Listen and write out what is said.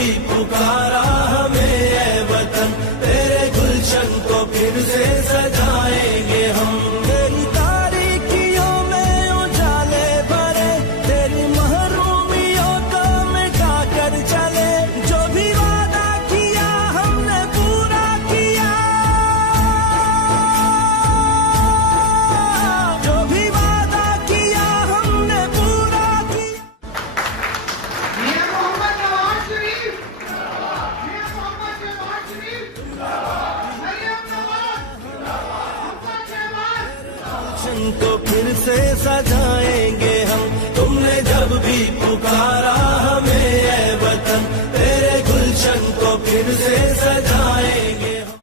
भी पुकारा हमें ऐ वतन, तेरे गुलशन को फिर से सजाएंगे हम। तेरी तारीकियों में उजाले भरे, तेरी महरूमियों को मिटा कर चले, जो भी वादा किया हमने पूरा किया, जो भी वादा किया हमने पूरा किया। मियां मोहम्मद नवाज शरीफ, मियां मोहम्मद नवाज शरीफ, मरियम नवाज, हमजा शहबाज। को फिर से सजाएंगे हम, तुमने जब भी पुकारा हमें ऐ वतन, तेरे गुलशन को फिर से